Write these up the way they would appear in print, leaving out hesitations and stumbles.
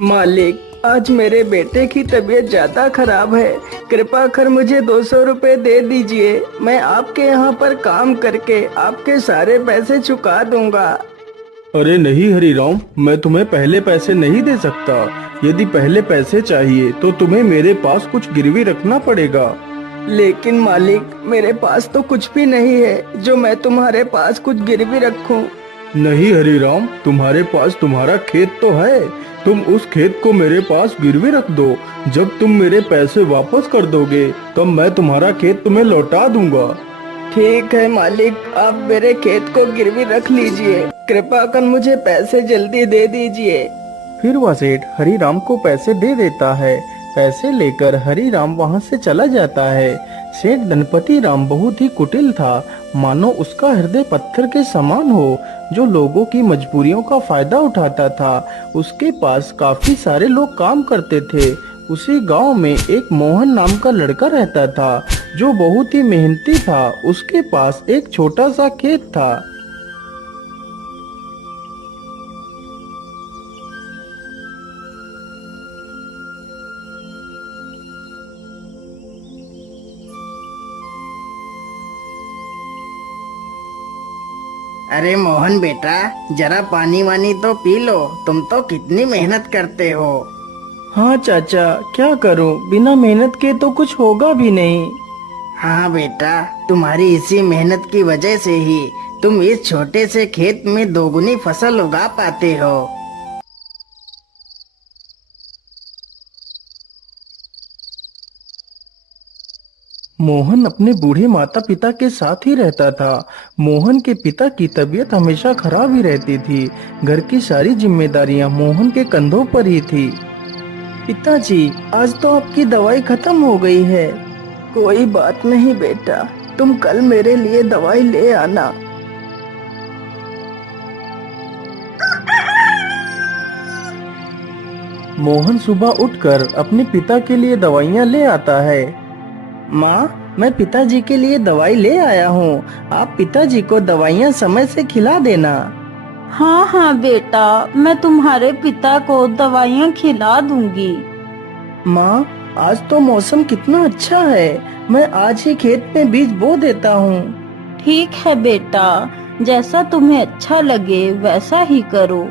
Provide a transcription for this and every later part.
मालिक, आज मेरे बेटे की तबीयत ज्यादा खराब है। कृपा कर मुझे 200 रुपए दे दीजिए। मैं आपके यहाँ पर काम करके आपके सारे पैसे चुका दूंगा। अरे नहीं हरीराम, मैं तुम्हें पहले पैसे नहीं दे सकता। यदि पहले पैसे चाहिए तो तुम्हें मेरे पास कुछ गिरवी रखना पड़ेगा। लेकिन मालिक, मेरे पास तो कुछ भी नहीं है जो मैं तुम्हारे पास कुछ गिरवी रखूं। नहीं हरीराम, तुम्हारे पास तुम्हारा खेत तो है। तुम उस खेत को मेरे पास गिरवी रख दो। जब तुम मेरे पैसे वापस कर दोगे तब मैं तुम्हारा खेत तुम्हें लौटा दूंगा। ठीक है मालिक, आप मेरे खेत को गिरवी रख लीजिए। कृपा कर मुझे पैसे जल्दी दे दीजिए। फिर वह सेठ हरीराम को पैसे दे देता है। पैसे लेकर हरीराम वहां से चला जाता है। सेठ गणपति राम बहुत ही कुटिल था, मानो उसका हृदय पत्थर के समान हो, जो लोगों की मजबूरियों का फायदा उठाता था। उसके पास काफी सारे लोग काम करते थे। उसी गांव में एक मोहन नाम का लड़का रहता था, जो बहुत ही मेहनती था। उसके पास एक छोटा सा खेत था। अरे मोहन बेटा, जरा पानी वानी तो पी लो। तुम तो कितनी मेहनत करते हो। हाँ चाचा, क्या करूं, बिना मेहनत के तो कुछ होगा भी नहीं। हाँ बेटा, तुम्हारी इसी मेहनत की वजह से ही तुम इस छोटे से खेत में दोगुनी फसल उगा पाते हो। मोहन अपने बूढ़े माता पिता के साथ ही रहता था। मोहन के पिता की तबीयत हमेशा खराब ही रहती थी। घर की सारी जिम्मेदारियां मोहन के कंधों पर ही थी। पिताजी, आज तो आपकी दवाई खत्म हो गई है। कोई बात नहीं बेटा, तुम कल मेरे लिए दवाई ले आना। मोहन सुबह उठकर अपने पिता के लिए दवाइयां ले आता है। माँ, मैं पिताजी के लिए दवाई ले आया हूँ। आप पिताजी को दवाइयाँ समय से खिला देना। हाँ हाँ बेटा, मैं तुम्हारे पिता को दवाइयाँ खिला दूंगी। माँ, आज तो मौसम कितना अच्छा है। मैं आज ही खेत में बीज बो देता हूँ। ठीक है बेटा, जैसा तुम्हें अच्छा लगे वैसा ही करो।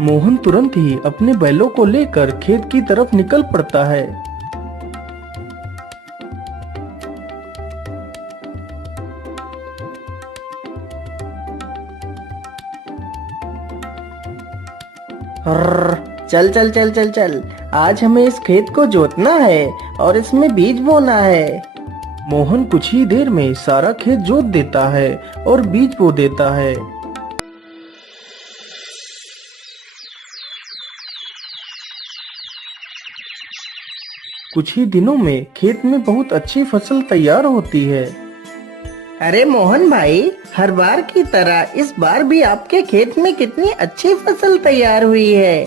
मोहन तुरंत ही अपने बैलों को लेकर खेत की तरफ निकल पड़ता है। चल चल चल चल चल, आज हमें इस खेत को जोतना है और इसमें बीज बोना है। मोहन कुछ ही देर में सारा खेत जोत देता है और बीज बो देता है। कुछ ही दिनों में खेत में बहुत अच्छी फसल तैयार होती है। अरे मोहन भाई, हर बार की तरह इस बार भी आपके खेत में कितनी अच्छी फसल तैयार हुई है।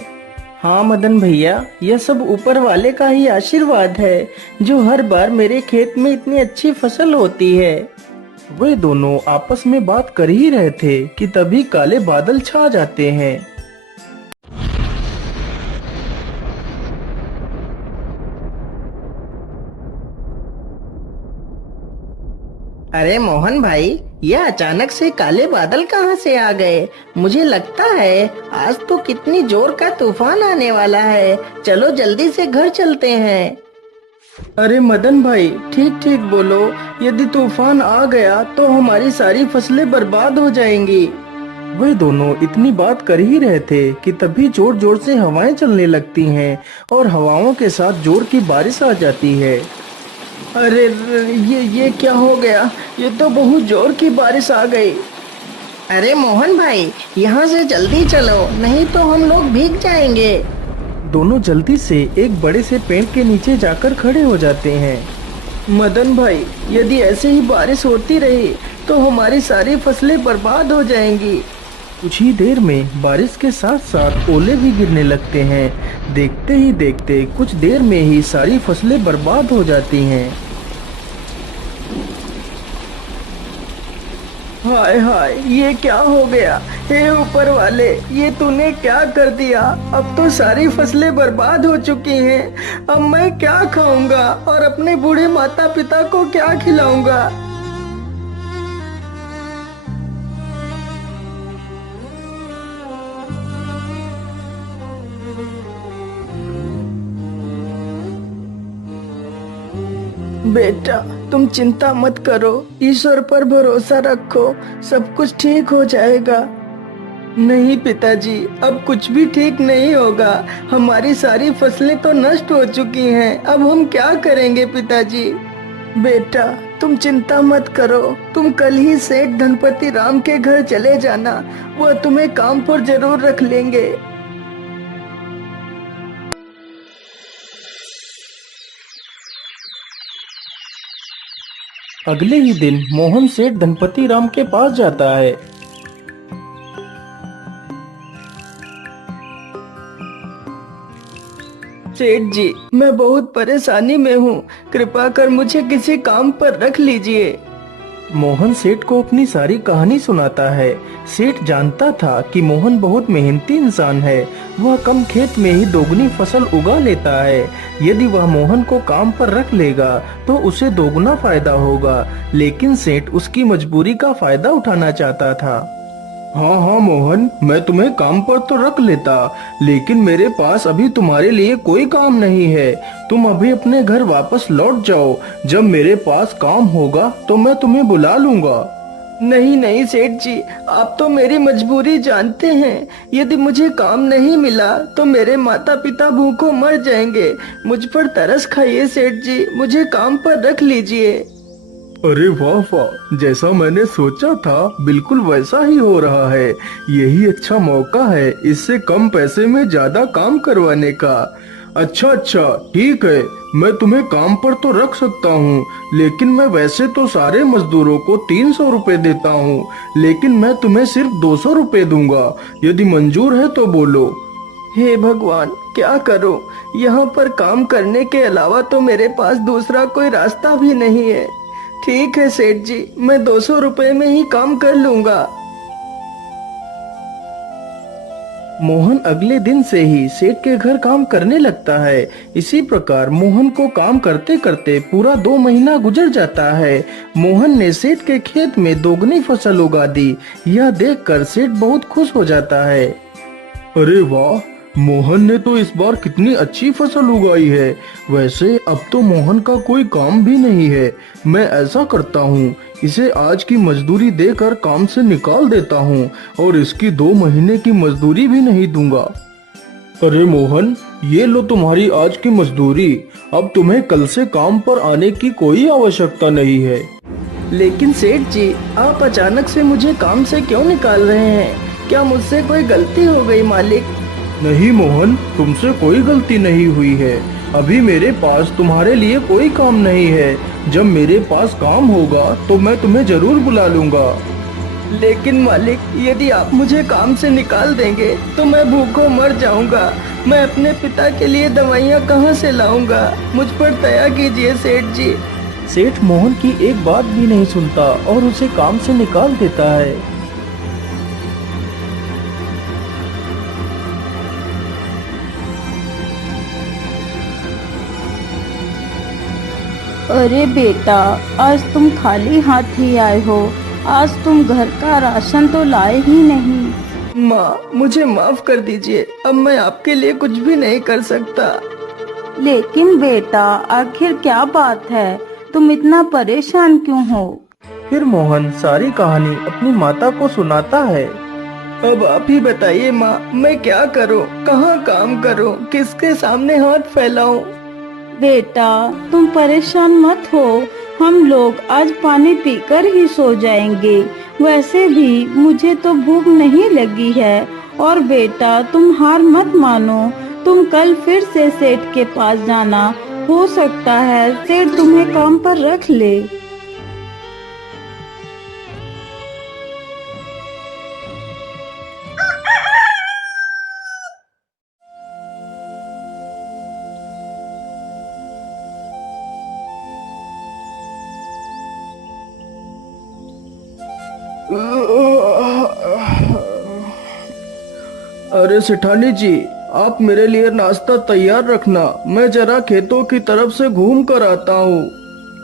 हाँ मदन भैया, यह सब ऊपर वाले का ही आशीर्वाद है, जो हर बार मेरे खेत में इतनी अच्छी फसल होती है। वे दोनों आपस में बात कर ही रहे थे कि तभी काले बादल छा जाते हैं। अरे मोहन भाई, यह अचानक से काले बादल कहाँ से आ गए। मुझे लगता है आज तो कितनी जोर का तूफान आने वाला है। चलो जल्दी से घर चलते हैं। अरे मदन भाई, ठीक ठीक बोलो। यदि तूफान आ गया तो हमारी सारी फसलें बर्बाद हो जाएंगी। वे दोनों इतनी बात कर ही रहे थे कि तभी जोर जोर से हवाएं चलने लगती हैं और हवाओं के साथ जोर की बारिश आ जाती है। अरे ये क्या हो गया। ये तो बहुत जोर की बारिश आ गई। अरे मोहन भाई, यहाँ से जल्दी चलो, नहीं तो हम लोग भीग जाएंगे। दोनों जल्दी से एक बड़े से पेड़ के नीचे जाकर खड़े हो जाते हैं। मदन भाई, यदि ऐसे ही बारिश होती रही तो हमारी सारी फसलें बर्बाद हो जाएंगी। कुछ ही देर में बारिश के साथ साथ ओले भी गिरने लगते हैं। देखते ही देखते कुछ देर में ही सारी फसलें बर्बाद हो जाती हैं। हाय हाय, ये क्या हो गया? हे ऊपर वाले, ये तूने क्या कर दिया? अब तो सारी फसलें बर्बाद हो चुकी हैं। अब मैं क्या खाऊंगा और अपने बूढ़े माता पिता को क्या खिलाऊंगा? बेटा, तुम चिंता मत करो, ईश्वर पर भरोसा रखो, सब कुछ ठीक हो जाएगा। नहीं पिताजी, अब कुछ भी ठीक नहीं होगा। हमारी सारी फसलें तो नष्ट हो चुकी हैं। अब हम क्या करेंगे पिताजी? बेटा, तुम चिंता मत करो। तुम कल ही सेठ धनपति राम के घर चले जाना। वह तुम्हें काम पर जरूर रख लेंगे। अगले ही दिन मोहन सेठ धनपति राम के पास जाता है। सेठ जी, मैं बहुत परेशानी में हूँ। कृपा कर मुझे किसी काम पर रख लीजिए। मोहन सेठ को अपनी सारी कहानी सुनाता है। सेठ जानता था कि मोहन बहुत मेहनती इंसान है। वह कम खेत में ही दोगुनी फसल उगा लेता है। यदि वह मोहन को काम पर रख लेगा तो उसे दोगुना फायदा होगा। लेकिन सेठ उसकी मजबूरी का फायदा उठाना चाहता था। हाँ हाँ मोहन, मैं तुम्हें काम पर तो रख लेता, लेकिन मेरे पास अभी तुम्हारे लिए कोई काम नहीं है। तुम अभी अपने घर वापस लौट जाओ। जब मेरे पास काम होगा तो मैं तुम्हें बुला लूंगा। नहीं नहीं सेठ जी, आप तो मेरी मजबूरी जानते हैं। यदि मुझे काम नहीं मिला तो मेरे माता पिता भूखों मर जाएंगे। मुझ पर तरस खाइए सेठ जी, मुझे काम पर रख लीजिए। अरे वाह वाह, जैसा मैंने सोचा था बिल्कुल वैसा ही हो रहा है। यही अच्छा मौका है इससे कम पैसे में ज्यादा काम करवाने का। अच्छा अच्छा, ठीक है, मैं तुम्हें काम पर तो रख सकता हूँ, लेकिन मैं वैसे तो सारे मजदूरों को 300 रुपए देता हूँ, लेकिन मैं तुम्हें सिर्फ 200 रुपए दूंगा। यदि मंजूर है तो बोलो। हे भगवान, क्या करूं? यहाँ पर काम करने के अलावा तो मेरे पास दूसरा कोई रास्ता भी नहीं है। ठीक है सेठ जी, मैं 200 रुपए में ही काम कर लूंगा। मोहन अगले दिन से ही सेठ के घर काम करने लगता है। इसी प्रकार मोहन को काम करते करते पूरा 2 महीना गुजर जाता है। मोहन ने सेठ के खेत में दोगुनी फसल उगा दी। यह देखकर सेठ बहुत खुश हो जाता है। अरे वाह, मोहन ने तो इस बार कितनी अच्छी फसल उगाई है। वैसे अब तो मोहन का कोई काम भी नहीं है। मैं ऐसा करता हूँ, इसे आज की मजदूरी देकर काम से निकाल देता हूँ और इसकी 2 महीने की मजदूरी भी नहीं दूंगा। अरे मोहन, ये लो तुम्हारी आज की मजदूरी। अब तुम्हें कल से काम पर आने की कोई आवश्यकता नहीं है। लेकिन सेठ जी, आप अचानक से मुझे काम से क्यों निकाल रहे हैं? क्या मुझसे कोई गलती हो गई मालिक? नहीं मोहन, तुमसे कोई गलती नहीं हुई है। अभी मेरे पास तुम्हारे लिए कोई काम नहीं है। जब मेरे पास काम होगा तो मैं तुम्हें जरूर बुला लूंगा। लेकिन मालिक, यदि आप मुझे काम से निकाल देंगे तो मैं भूखों मर जाऊंगा। मैं अपने पिता के लिए दवाइयाँ कहाँ से लाऊंगा? मुझ पर दया कीजिए सेठ जी। सेठ मोहन की एक बात भी नहीं सुनता और उसे काम से निकाल देता है। अरे बेटा, आज तुम खाली हाथ ही आए हो। आज तुम घर का राशन तो लाए ही नहीं। माँ, मुझे माफ कर दीजिए। अब मैं आपके लिए कुछ भी नहीं कर सकता। लेकिन बेटा, आखिर क्या बात है? तुम इतना परेशान क्यों हो? फिर मोहन सारी कहानी अपनी माता को सुनाता है। अब आप ही बताइए माँ, मैं क्या करूँ? कहाँ काम करूँ? किसके सामने हाथ फैलाऊं? बेटा, तुम परेशान मत हो। हम लोग आज पानी पीकर ही सो जाएंगे। वैसे भी मुझे तो भूख नहीं लगी है। और बेटा, तुम हार मत मानो। तुम कल फिर से सेठ के पास जाना। हो सकता है सेठ तुम्हें काम पर रख ले। अरे सेठानी जी, आप मेरे लिए नाश्ता तैयार रखना, मैं जरा खेतों की तरफ से घूम कर आता हूँ।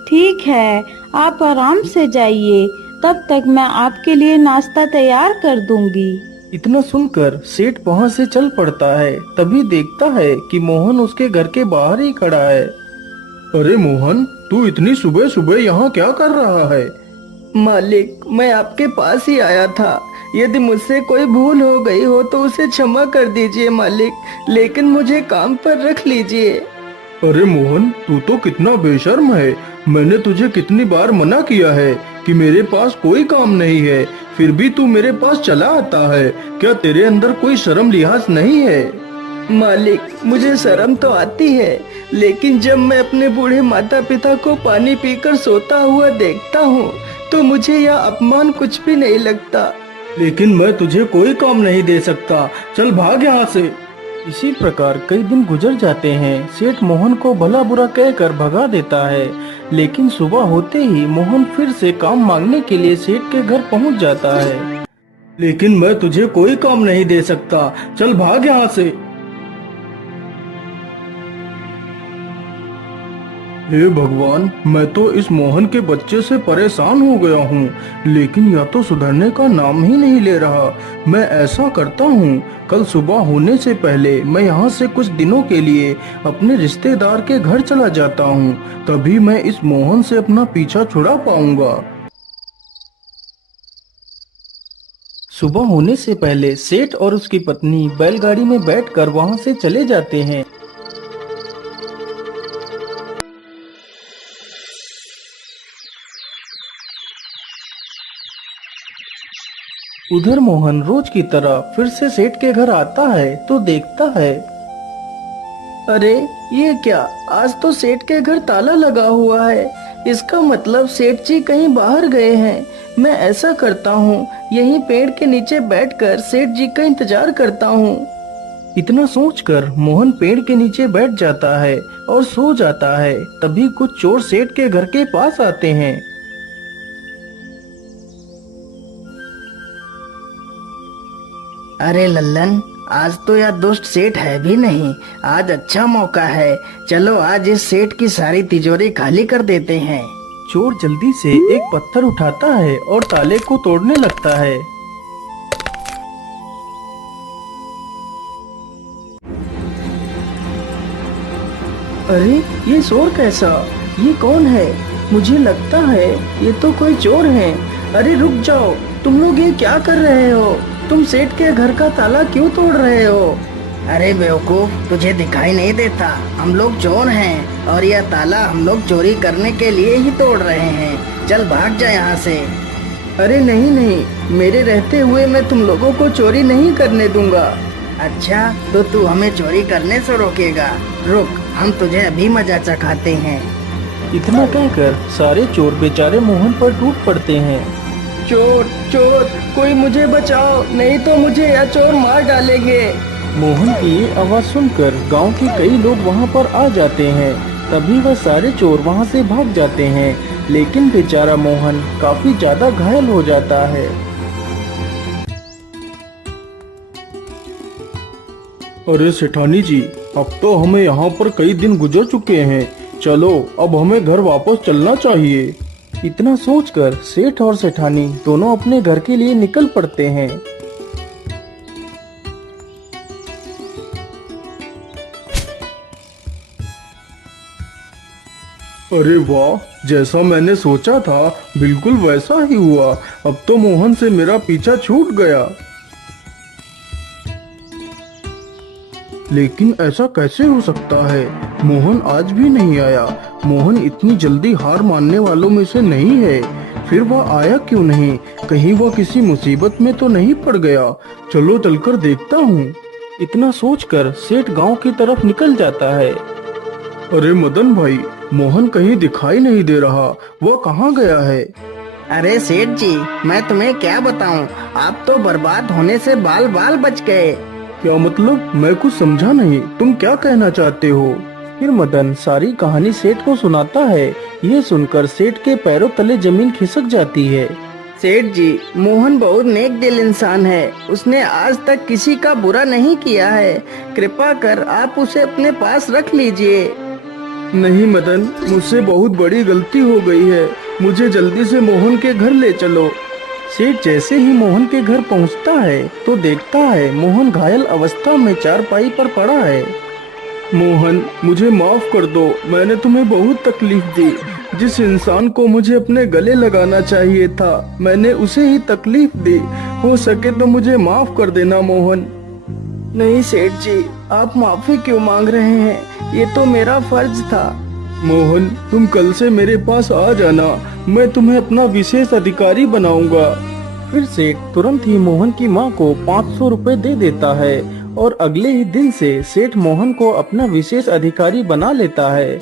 ठीक है, आप आराम से जाइए, तब तक मैं आपके लिए नाश्ता तैयार कर दूंगी। इतना सुनकर सेठ वहाँ से चल पड़ता है। तभी देखता है कि मोहन उसके घर के बाहर ही खड़ा है। अरे मोहन, तू इतनी सुबह सुबह यहाँ क्या कर रहा है? मालिक, मैं आपके पास ही आया था। यदि मुझसे कोई भूल हो गई हो तो उसे क्षमा कर दीजिए मालिक, लेकिन मुझे काम पर रख लीजिए। अरे मोहन, तू तो कितना बेशर्म है। मैंने तुझे कितनी बार मना किया है कि मेरे पास कोई काम नहीं है, फिर भी तू मेरे पास चला आता है। क्या तेरे अंदर कोई शर्म लिहाज नहीं है? मालिक, मुझे शर्म तो आती है, लेकिन जब मैं अपने बूढ़े माता पिता को पानी पीकर सोता हुआ देखता हूँ तो मुझे यह अपमान कुछ भी नहीं लगता। लेकिन मैं तुझे कोई काम नहीं दे सकता, चल भाग यहाँ से। इसी प्रकार कई दिन गुजर जाते हैं। सेठ मोहन को भला बुरा कहकर भगा देता है, लेकिन सुबह होते ही मोहन फिर से काम मांगने के लिए सेठ के घर पहुंच जाता है। लेकिन मैं तुझे कोई काम नहीं दे सकता, चल भाग यहाँ से। हे भगवान, मैं तो इस मोहन के बच्चे से परेशान हो गया हूँ, लेकिन यह तो सुधरने का नाम ही नहीं ले रहा। मैं ऐसा करता हूँ, कल सुबह होने से पहले मैं यहाँ से कुछ दिनों के लिए अपने रिश्तेदार के घर चला जाता हूँ, तभी मैं इस मोहन से अपना पीछा छुड़ा पाऊंगा। सुबह होने से पहले सेठ और उसकी पत्नी बैलगाड़ी में बैठकर वहाँ से चले जाते हैं। उधर मोहन रोज की तरह फिर से सेठ के घर आता है तो देखता है, अरे ये क्या, आज तो सेठ के घर ताला लगा हुआ है। इसका मतलब सेठ जी कहीं बाहर गए हैं। मैं ऐसा करता हूँ, यहीं पेड़ के नीचे बैठकर सेठ जी का इंतजार करता हूँ। इतना सोचकर मोहन पेड़ के नीचे बैठ जाता है और सो जाता है। तभी कुछ चोर सेठ के घर के पास आते हैं। अरे लल्लन, आज तो यह दुष्ट सेठ है भी नहीं। आज अच्छा मौका है, चलो आज इस सेठ की सारी तिजोरी खाली कर देते हैं। चोर जल्दी से एक पत्थर उठाता है और ताले को तोड़ने लगता है। अरे ये शोर कैसा, ये कौन है? मुझे लगता है ये तो कोई चोर है। अरे रुक जाओ, तुम लोग ये क्या कर रहे हो? तुम सेठ के घर का ताला क्यों तोड़ रहे हो? अरे बेवकूफ, तुझे दिखाई नहीं देता? हम लोग चोर हैं और यह ताला हम लोग चोरी करने के लिए ही तोड़ रहे हैं। चल भाग जा यहाँ से। अरे नहीं नहीं, मेरे रहते हुए मैं तुम लोगों को चोरी नहीं करने दूंगा। अच्छा, तो तू हमें चोरी करने से रोकेगा? रुक, हम तुझे अभी मजा चखाते हैं। इतना कहकर सारे चोर बेचारे मोहन पर टूट पड़ते हैं। चोर चोर, कोई मुझे बचाओ, नहीं तो मुझे यह चोर मार डालेंगे। मोहन की ये आवाज सुनकर गांव के कई लोग वहां पर आ जाते हैं। तभी वह सारे चोर वहां से भाग जाते हैं, लेकिन बेचारा मोहन काफी ज्यादा घायल हो जाता है। अरे सेठानी जी, अब तो हमें यहाँ पर कई दिन गुजर चुके हैं, चलो अब हमें घर वापस चलना चाहिए। इतना सोचकर सेठ और सेठानी दोनों अपने घर के लिए निकल पड़ते हैं। अरे वाह, जैसा मैंने सोचा था बिल्कुल वैसा ही हुआ। अब तो मोहन से मेरा पीछा छूट गया। लेकिन ऐसा कैसे हो सकता है? मोहन आज भी नहीं आया। मोहन इतनी जल्दी हार मानने वालों में से नहीं है। फिर वह आया क्यों नहीं? कहीं वह किसी मुसीबत में तो नहीं पड़ गया? चलो चलकर देखता हूँ। इतना सोचकर सेठ गांव की तरफ निकल जाता है। अरे मदन भाई, मोहन कहीं दिखाई नहीं दे रहा, वह कहाँ गया है? अरे सेठ जी, मैं तुम्हें क्या बताऊं, आप तो बर्बाद होने से बाल बाल बच गए। क्या मतलब? मैं कुछ समझा नहीं, तुम क्या कहना चाहते हो? फिर मदन सारी कहानी सेठ को सुनाता है। ये सुनकर सेठ के पैरों तले जमीन खिसक जाती है। सेठ जी, मोहन बहुत नेक दिल इंसान है। उसने आज तक किसी का बुरा नहीं किया है। कृपा कर आप उसे अपने पास रख लीजिए। नहीं मदन, मुझसे बहुत बड़ी गलती हो गई है। मुझे जल्दी से मोहन के घर ले चलो। सेठ जैसे ही मोहन के घर पहुंचता है तो देखता है मोहन घायल अवस्था में चारपाई पर पड़ा है। मोहन, मुझे माफ कर दो, मैंने तुम्हें बहुत तकलीफ दी। जिस इंसान को मुझे अपने गले लगाना चाहिए था, मैंने उसे ही तकलीफ दी। हो सके तो मुझे माफ कर देना मोहन। नहीं सेठ जी, आप माफी क्यों मांग रहे हैं? ये तो मेरा फर्ज था। मोहन, तुम कल से मेरे पास आ जाना, मैं तुम्हें अपना विशेष अधिकारी बनाऊंगा। फिर सेठ तुरंत ही मोहन की माँ को 500 रुपए दे देता है और अगले ही दिन से सेठ मोहन को अपना विशेष अधिकारी बना लेता है।